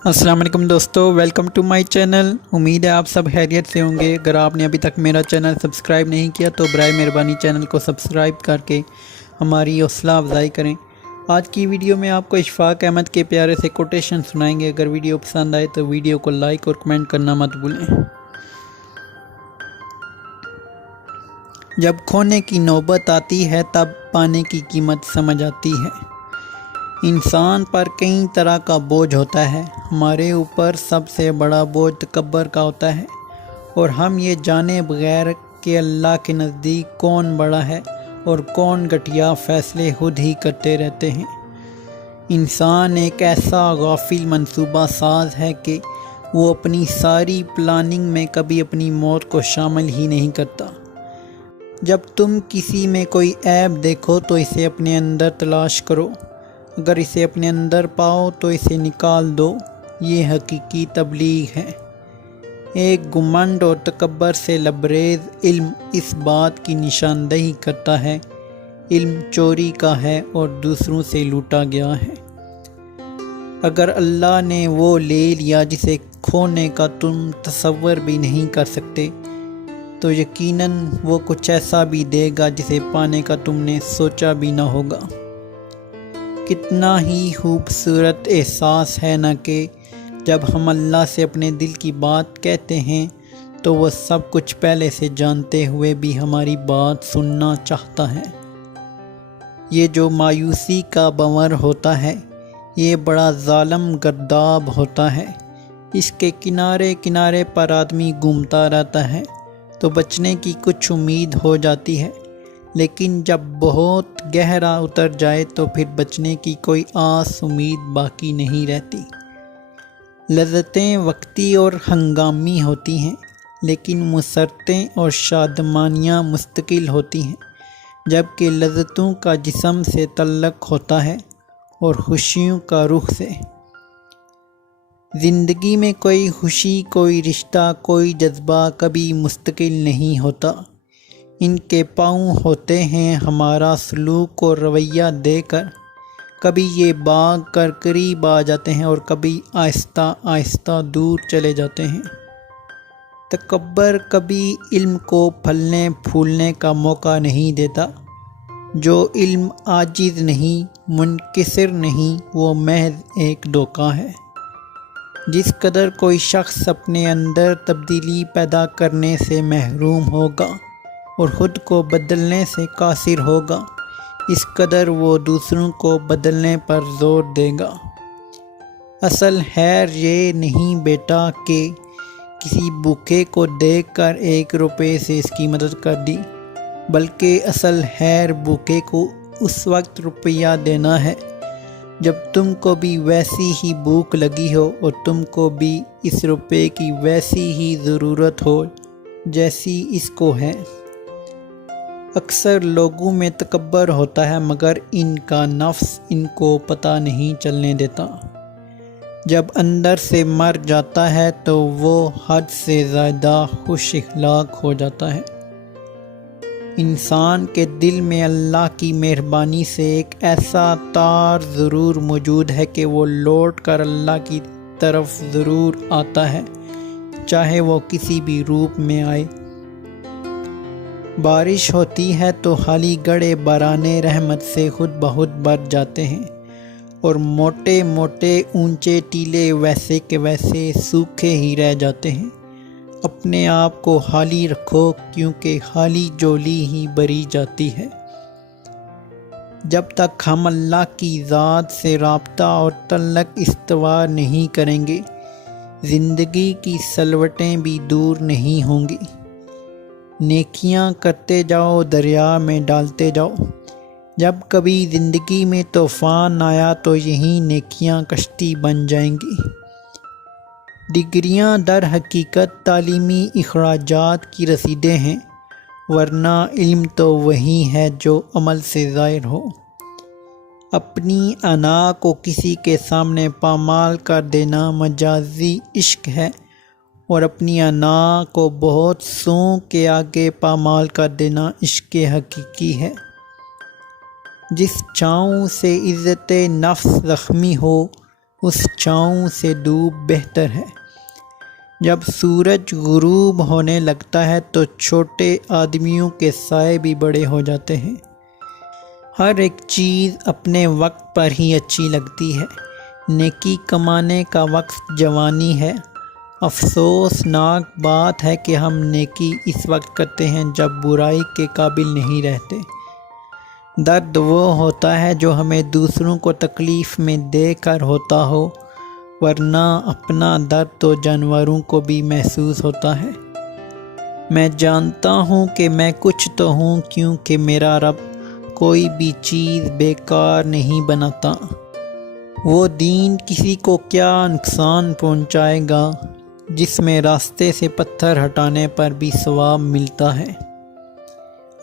السلام علیکم دوستو، ویلکم ٹو مائی چینل۔ امید ہے آپ سب خیریت سے ہوں گے۔ اگر آپ نے ابھی تک میرا چینل سبسکرائب نہیں کیا تو برائے مہربانی چینل کو سبسکرائب کر کے ہماری حوصلہ افزائی کریں۔ آج کی ویڈیو میں آپ کو اشفاق احمد کے پیارے سے کوٹیشن سنائیں گے۔ اگر ویڈیو پسند آئے تو ویڈیو کو لائک اور کمنٹ کرنا مت بھولیں۔ جب کھونے کی نوبت آتی ہے تب پانے کی قیمت سمجھ آتی ہے۔ انسان پر کئی طرح کا بوجھ ہوتا ہے۔ ہمارے اوپر سب سے بڑا بوجھ تکبر کا ہوتا ہے، اور ہم یہ جانے بغیر کہ اللہ کے نزدیک کون بڑا ہے اور کون گھٹیا فیصلے خود ہی کرتے رہتے ہیں۔ انسان ایک ایسا غافل منصوبہ ساز ہے کہ وہ اپنی ساری پلاننگ میں کبھی اپنی موت کو شامل ہی نہیں کرتا۔ جب تم کسی میں کوئی عیب دیکھو تو اسے اپنے اندر تلاش کرو، اگر اسے اپنے اندر پاؤ تو اسے نکال دو۔ یہ حقیقی تبلیغ ہے۔ ایک گھمنڈ اور تکبر سے لبریز علم اس بات کی نشاندہی کرتا ہے، علم چوری کا ہے اور دوسروں سے لوٹا گیا ہے۔ اگر اللہ نے وہ لے لیا جسے کھونے کا تم تصور بھی نہیں کر سکتے، تو یقیناً وہ کچھ ایسا بھی دے گا جسے پانے کا تم نے سوچا بھی نہ ہوگا۔ کتنا ہی خوبصورت احساس ہے نا کہ جب ہم اللہ سے اپنے دل کی بات کہتے ہیں تو وہ سب کچھ پہلے سے جانتے ہوئے بھی ہماری بات سننا چاہتا ہے۔ یہ جو مایوسی کا بنور ہوتا ہے، یہ بڑا ظالم گرداب ہوتا ہے۔ اس کے کنارے کنارے پر آدمی گھومتا رہتا ہے تو بچنے کی کچھ امید ہو جاتی ہے، لیکن جب بہت گہرا اتر جائے تو پھر بچنے کی کوئی آس امید باقی نہیں رہتی۔ لذتیں وقتی اور ہنگامی ہوتی ہیں، لیکن مسرتیں اور شادمانیاں مستقل ہوتی ہیں، جبکہ لذتوں کا جسم سے تعلق ہوتا ہے اور خوشیوں کا روح سے۔ زندگی میں کوئی خوشی، کوئی رشتہ، کوئی جذبہ کبھی مستقل نہیں ہوتا۔ ان کے پاؤں ہوتے ہیں ہمارا سلوک اور رویہ دے کر، کبھی یہ بھاگ کر قریب آ جاتے ہیں اور کبھی آہستہ آہستہ دور چلے جاتے ہیں۔ تکبر کبھی علم کو پھلنے پھولنے کا موقع نہیں دیتا۔ جو علم عاجز نہیں، منکسر نہیں، وہ محض ایک دھوکہ ہے۔ جس قدر کوئی شخص اپنے اندر تبدیلی پیدا کرنے سے محروم ہوگا اور خود کو بدلنے سے قاصر ہوگا، اس قدر وہ دوسروں کو بدلنے پر زور دے گا۔ اصل خیر یہ نہیں بیٹا کہ کسی بھوکے کو دیکھ کر 1 روپے سے اس کی مدد کر دی، بلکہ اصل خیر بھوکے کو اس وقت روپیہ دینا ہے جب تم کو بھی ویسی ہی بھوک لگی ہو اور تم کو بھی اس روپے کی ویسی ہی ضرورت ہو جیسی اس کو ہے۔ اکثر لوگوں میں تکبر ہوتا ہے، مگر ان کا نفس ان کو پتہ نہیں چلنے دیتا۔ جب اندر سے مر جاتا ہے تو وہ حد سے زیادہ خوش اخلاق ہو جاتا ہے۔ انسان کے دل میں اللہ کی مہربانی سے ایک ایسا تار ضرور موجود ہے کہ وہ لوٹ کر اللہ کی طرف ضرور آتا ہے، چاہے وہ کسی بھی روپ میں آئے۔ بارش ہوتی ہے تو خالی گڑھے بارانِ رحمت سے خود بخود بھر جاتے ہیں، اور موٹے موٹے اونچے ٹیلے ویسے کے ویسے سوکھے ہی رہ جاتے ہیں۔ اپنے آپ کو خالی رکھو، کیونکہ خالی جولی ہی بھری جاتی ہے۔ جب تک ہم اللہ کی ذات سے رابطہ اور تعلق استوار نہیں کریں گے، زندگی کی سلوٹیں بھی دور نہیں ہوں گی۔ نیکیاں کرتے جاؤ، دریا میں ڈالتے جاؤ۔ جب کبھی زندگی میں طوفان آیا تو یہی نیکیاں کشتی بن جائیں گی۔ ڈگریاں در حقیقت تعلیمی اخراجات کی رسیدیں ہیں، ورنہ علم تو وہی ہے جو عمل سے ظاہر ہو۔ اپنی انا کو کسی کے سامنے پامال کر دینا مجازی عشق ہے، اور اپنی انا کو بہت سوں کے آگے پامال کر دینا عشق حقیقی ہے۔ جس چھاؤں سے عزت نفس زخمی ہو، اس چھاؤں سے دھوپ بہتر ہے۔ جب سورج غروب ہونے لگتا ہے تو چھوٹے آدمیوں کے سائے بھی بڑے ہو جاتے ہیں۔ ہر ایک چیز اپنے وقت پر ہی اچھی لگتی ہے۔ نیکی کمانے کا وقت جوانی ہے۔ افسوسناک بات ہے کہ ہم نیکی اس وقت کرتے ہیں جب برائی کے قابل نہیں رہتے۔ درد وہ ہوتا ہے جو ہمیں دوسروں کو تکلیف میں دے کر ہوتا ہو، ورنہ اپنا درد تو جانوروں کو بھی محسوس ہوتا ہے۔ میں جانتا ہوں کہ میں کچھ تو ہوں، کیونکہ میرا رب کوئی بھی چیز بیکار نہیں بناتا۔ وہ دین کسی کو کیا نقصان پہنچائے گا جس میں راستے سے پتھر ہٹانے پر بھی ثواب ملتا ہے۔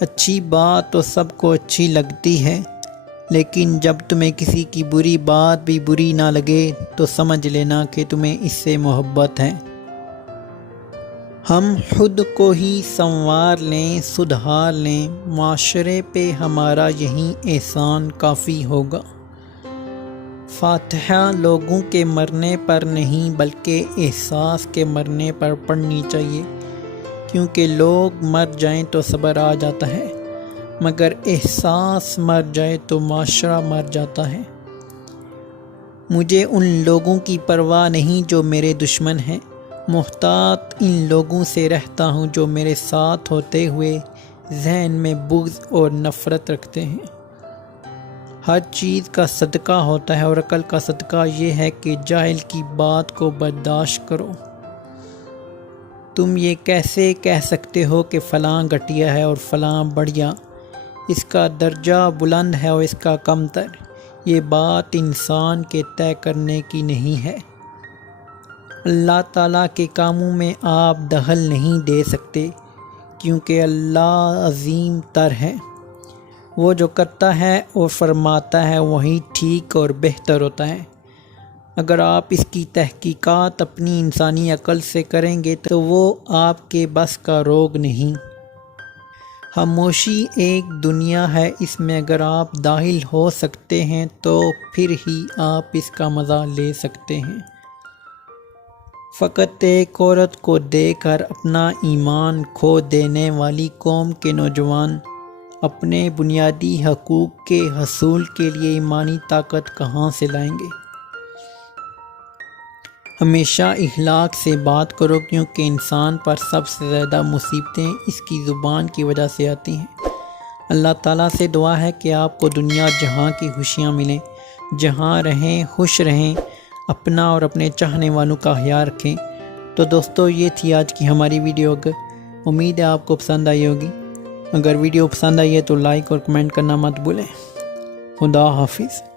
اچھی بات تو سب کو اچھی لگتی ہے، لیکن جب تمہیں کسی کی بری بات بھی بری نہ لگے تو سمجھ لینا کہ تمہیں اس سے محبت ہے۔ ہم خود کو ہی سنوار لیں، سدھار لیں، معاشرے پہ ہمارا یہی احسان کافی ہوگا۔ فاتحہ لوگوں کے مرنے پر نہیں بلکہ احساس کے مرنے پر پڑھنی چاہیے، کیونکہ لوگ مر جائیں تو صبر آ جاتا ہے، مگر احساس مر جائے تو معاشرہ مر جاتا ہے۔ مجھے ان لوگوں کی پرواہ نہیں جو میرے دشمن ہیں، محتاط ان لوگوں سے رہتا ہوں جو میرے ساتھ ہوتے ہوئے ذہن میں بغض اور نفرت رکھتے ہیں۔ ہر چیز کا صدقہ ہوتا ہے، اور عقل کا صدقہ یہ ہے کہ جاہل کی بات کو برداشت کرو۔ تم یہ کیسے کہہ سکتے ہو کہ فلاں گھٹیا ہے اور فلاں بڑھیا، اس کا درجہ بلند ہے اور اس کا کمتر؟ یہ بات انسان کے طے کرنے کی نہیں ہے۔ اللہ تعالیٰ کے کاموں میں آپ دخل نہیں دے سکتے، کیونکہ اللہ عظیم تر ہے۔ وہ جو کرتا ہے اور فرماتا ہے وہی ٹھیک اور بہتر ہوتا ہے۔ اگر آپ اس کی تحقیقات اپنی انسانی عقل سے کریں گے تو وہ آپ کے بس کا روگ نہیں۔ خاموشی ایک دنیا ہے، اس میں اگر آپ داخل ہو سکتے ہیں تو پھر ہی آپ اس کا مزہ لے سکتے ہیں۔ فقط ایک عورت کو دے کر اپنا ایمان کھو دینے والی قوم کے نوجوان اپنے بنیادی حقوق کے حصول کے لیے ایمانی طاقت کہاں سے لائیں گے؟ ہمیشہ اخلاق سے بات کرو، کیونکہ انسان پر سب سے زیادہ مصیبتیں اس کی زبان کی وجہ سے آتی ہیں۔ اللہ تعالیٰ سے دعا ہے کہ آپ کو دنیا جہاں کی خوشیاں ملیں، جہاں رہیں خوش رہیں، اپنا اور اپنے چاہنے والوں کا خیال رکھیں۔ تو دوستو، یہ تھی آج کی ہماری ویڈیو۔ امید ہے آپ کو پسند آئی ہوگی۔ اگر ویڈیو پسند آئی ہے تو لائک اور کمنٹ کرنا مت بھولیں۔ خدا حافظ۔